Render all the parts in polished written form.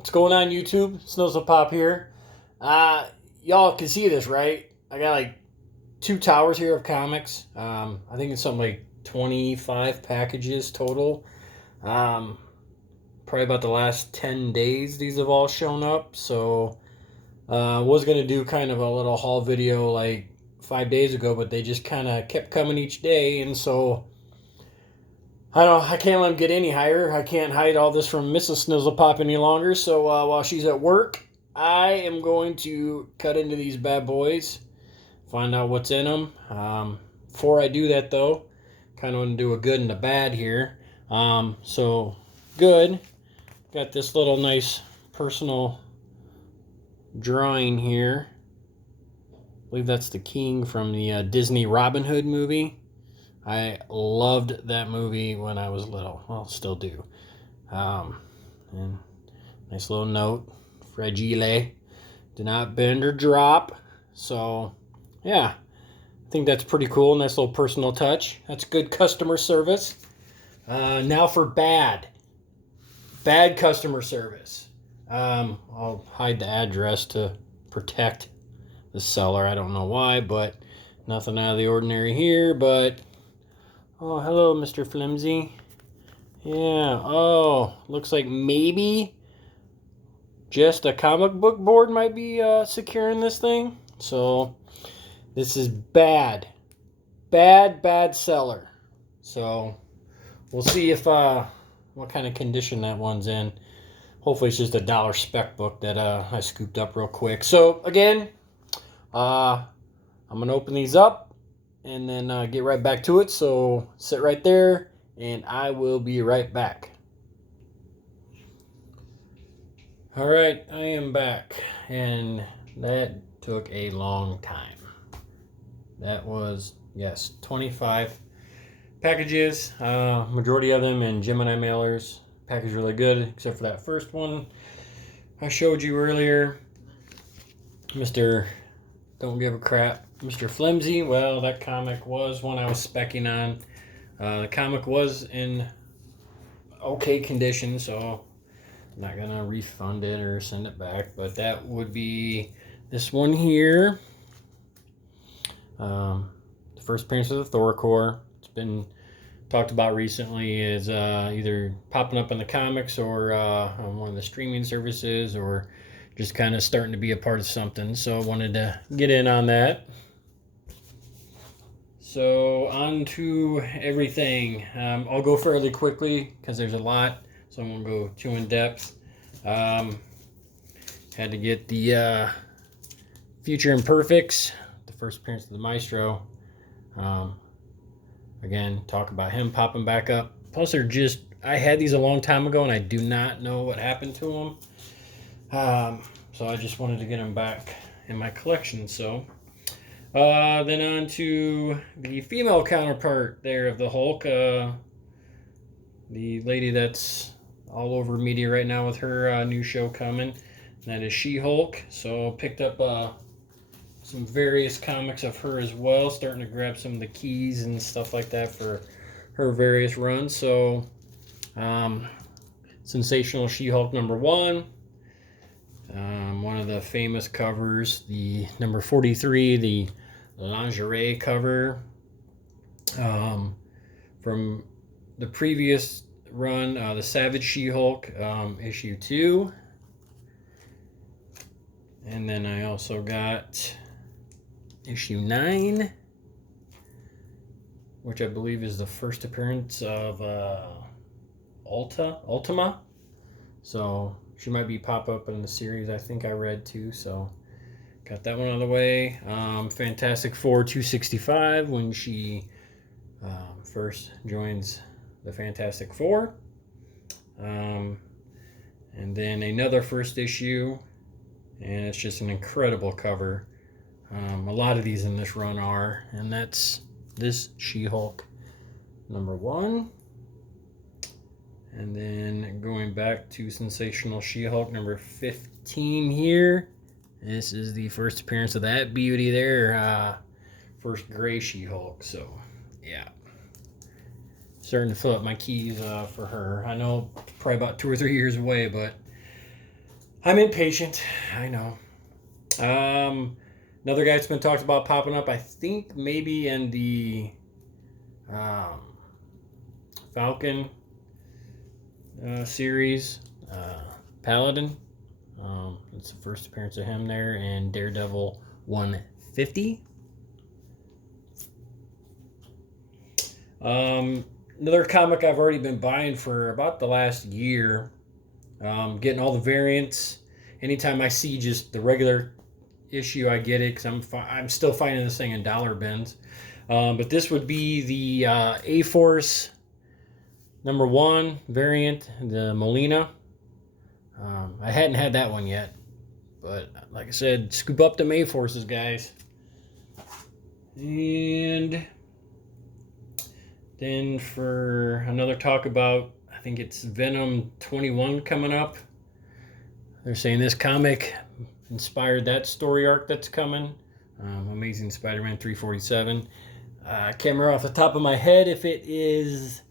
What's going on, YouTube? Snuzzle Pop here. Y'all can see this, right? I got like two towers here of comics. I think it's something like 25 packages total. Um, Probably about the last 10 days these have all shown up. So, was going to do kind of a little haul video like 5 days ago, but they just kind of kept coming each day. And so, I can't let them get any higher. I can't hide all this from Mrs. Snizzlepop any longer. So while she's at work, I am going to cut into these bad boys, find out what's in them. Before I do that, though, kind of want to do a good and a bad here. So good. Got this little nice personal drawing here. I believe that's the king from the Disney Robin Hood movie. I loved that movie when I was little. Well, still do. And nice little note. Fragile. Do not bend or drop. So, yeah. I think that's pretty cool. Nice little personal touch. That's good customer service. Now for bad. Bad customer service. I'll hide the address to protect the seller. I don't know why, but nothing out of the ordinary here, but... Oh, hello, Mr. Flimsy. Yeah, oh, looks like maybe just a comic book board might be securing this thing. So, this is bad. Bad seller. So, we'll see if, what kind of condition that one's in. Hopefully it's just a dollar spec book that I scooped up real quick. So, again, I'm going to open these up and then get right back to it. So sit right there, and I will be right back. All right, I am back, and that took a long time. That was, yes, 25 packages, majority of them in Gemini mailers. Package really good, except for that first one I showed you earlier. Mr. Don't Give a Crap. Mr. Flimsy, well, that comic was one I was specking on. The comic was in okay condition, so I'm not going to refund it or send it back. But that would be this one here. The first appearance of the Thor Core. It's been talked about recently is either popping up in the comics or on one of the streaming services or just kind of starting to be a part of something. So I wanted to get in on that. So on to everything. I'll go fairly quickly because there's a lot, so I won't go too in depth. Had to get the Future Imperfects, the first appearance of the Maestro. Again, talk about him popping back up. Plus, I had these a long time ago, and I do not know what happened to them. So I just wanted to get them back in my collection. So. Then on to the female counterpart there of the Hulk. The lady that's all over media right now with her new show coming. And that is She-Hulk. So picked up some various comics of her as well. Starting to grab some of the keys and stuff like that for her various runs. So Sensational She-Hulk #1. One of the famous covers, the number 43, the lingerie cover from the previous run, the Savage She-Hulk issue 2. And then I also got issue 9, which I believe is the first appearance of Ultima. So she might be pop up in the series I think I read too. So got that one out of the way. Fantastic Four 265 when she first joins the Fantastic Four. And then another first issue, and it's just an incredible cover. A lot of these in this run are, and that's this She-Hulk #1. And then going back to Sensational She-Hulk #15 here. This is the first appearance of that beauty there. First gray She-Hulk. So, yeah. Starting to fill up my keys for her. I know probably about 2 or 3 years away, but I'm impatient. I know. Another guy that's been talked about popping up, I think maybe in the um, Falcon series, Paladin. It's the first appearance of him there, and Daredevil 150. Another comic I've already been buying for about the last year. Getting all the variants. Anytime I see just the regular issue, I get it because I'm still finding this thing in dollar bins. But this would be the A-Force #1 variant, the Molina. I hadn't had that one yet, but like I said, scoop up them A-Forces, guys. And then for another talk about, I think it's Venom 21 coming up. They're saying this comic inspired that story arc that's coming. Amazing Spider-Man 347. I can't remember off the top of my head if it is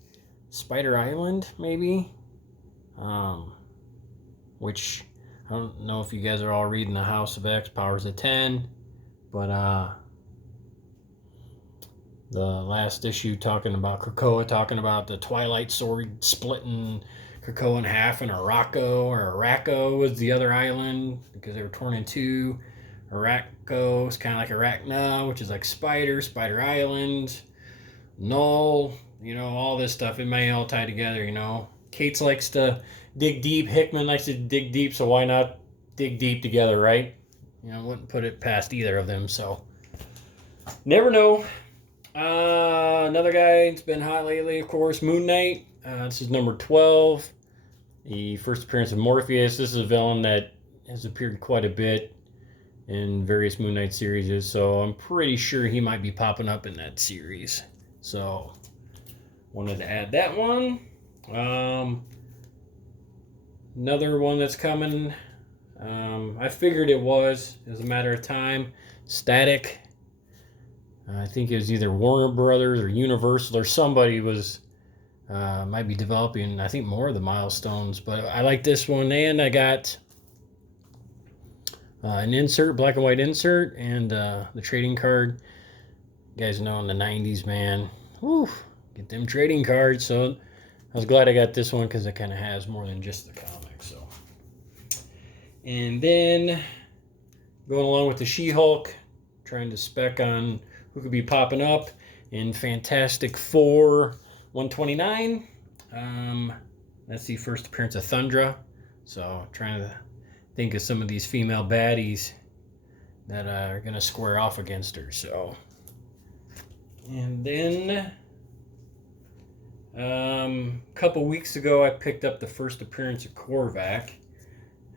Spider Island, maybe. Which I don't know if you guys are all reading the House of X, Powers of 10, but the last issue talking about Krakoa, talking about the Twilight Sword splitting Krakoa in half, and Araco was the other island because they were torn in two. Araco is kind of like Arachna, which is like Spider Island, Null, all this stuff. It may all tie together, Cates likes to dig deep, Hickman likes to dig deep, so why not dig deep together, right? Wouldn't put it past either of them, so never know. Another guy that's been hot lately, of course, Moon Knight. This is number 12. The first appearance of Morpheus. This is a villain that has appeared quite a bit in various Moon Knight series, so I'm pretty sure he might be popping up in that series. So, wanted to add that one. Another one that's coming, I figured it was a matter of time. Static. I think it was either Warner Brothers or Universal or somebody was might be developing, I think, more of the milestones. But I like this one, and I got an insert, black and white insert, and the trading card. You guys know in the 90s, man, get them trading cards. So I was glad I got this one because it kind of has more than just the comic. So, and then going along with the She-Hulk, trying to spec on who could be popping up in Fantastic Four 129. That's the first appearance of Thundra. So trying to think of some of these female baddies that are going to square off against her. So, and then a couple weeks ago I picked up the first appearance of Korvac.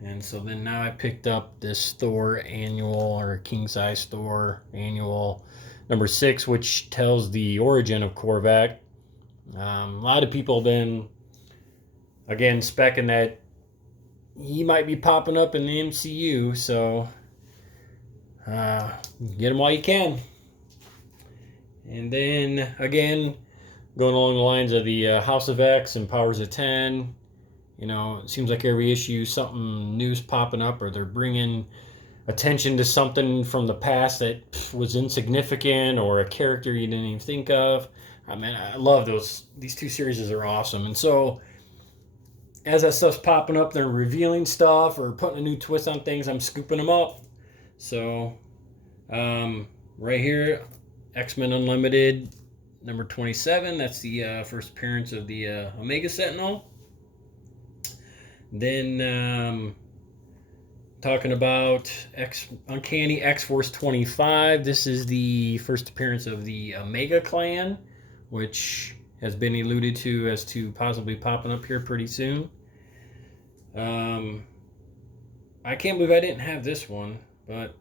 And so then now I picked up this Thor annual, or king size Thor annual number 6, which tells the origin of Korvac. A lot of people have been, again, specking that he might be popping up in the MCU, so get him while you can. And then, again, going along the lines of the House of X and Powers of 10, it seems like every issue something new's popping up, or they're bringing attention to something from the past that was insignificant, or a character you didn't even think of. I mean, I love those. These two series are awesome. And so as that stuff's popping up, they're revealing stuff or putting a new twist on things, I'm scooping them up. So right here, X-Men Unlimited number 27. That's the first appearance of the Omega Sentinel. Then talking about Uncanny X-Force 25. This is the first appearance of the Omega Clan, which has been alluded to as to possibly popping up here pretty soon. I can't believe I didn't have this one, but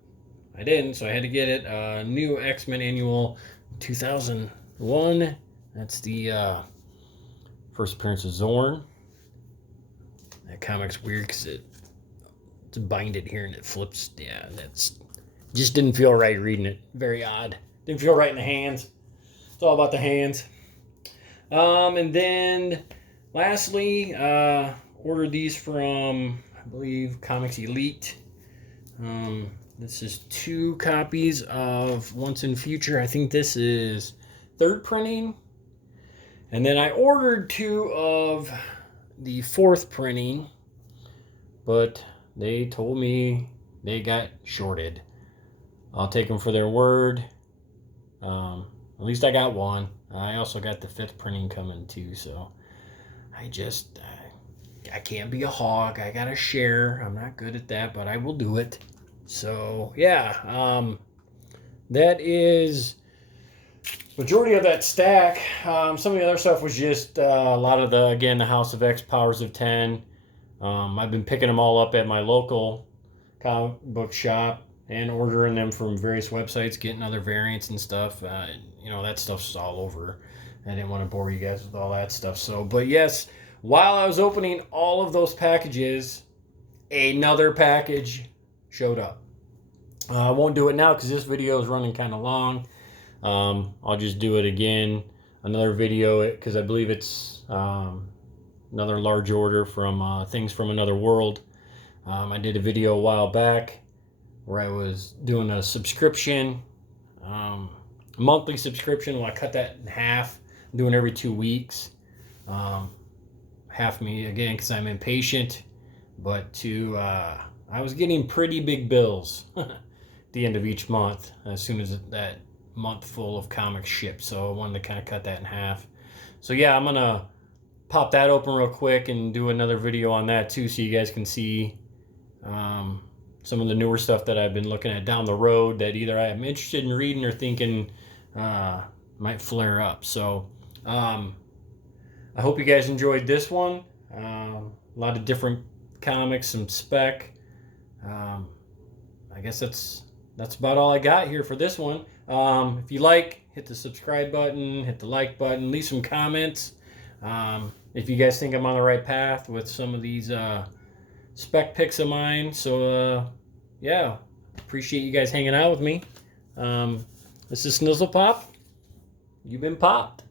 I didn't, so I had to get it. New X-Men Annual 2001. That's the first appearance of Zorn. That comic's weird because it's binded here and it flips. Yeah, that's just didn't feel right reading it. Very odd. Didn't feel right in the hands. It's all about the hands. And then lastly, ordered these from I believe, Comics Elite. This is 2 copies of Once and Future. I think this is 3rd printing. And then I ordered 2 of the 4th printing, but they told me they got shorted. I'll take them for their word. At least I got 1. I also got the 5th printing coming too, so I can't be a hog. I gotta share. I'm not good at that, but I will do it. So yeah, that is majority of that stack. Some of the other stuff was just a lot of the House of X Powers of 10. I've been picking them all up at my local comic book shop and ordering them from various websites, getting other variants and stuff. That stuff's all over. I didn't want to bore you guys with all that stuff. So, but yes, while I was opening all of those packages, another package showed up. I won't do it now because this video is running kind of long. I'll just do it again, another video, because I believe it's another large order from Things from Another World. I did a video a while back where I was doing a subscription, monthly subscription. Well, I cut that in half, I'm doing every 2 weeks. Half me again because I'm impatient, but I was getting pretty big bills at the end of each month as soon as that month full of comics shipped. So I wanted to kind of cut that in half. So yeah, I'm gonna pop that open real quick and do another video on that too, so you guys can see some of the newer stuff that I've been looking at down the road that either I am interested in reading or thinking might flare up. So I hope you guys enjoyed this one. A lot of different comics, some spec. I guess that's about all I got here for this one. If you like, hit the subscribe button, hit the like button, leave some comments. If you guys think I'm on the right path with some of these spec picks of mine. So yeah, appreciate you guys hanging out with me. This is Snizzle Pop. You've been popped.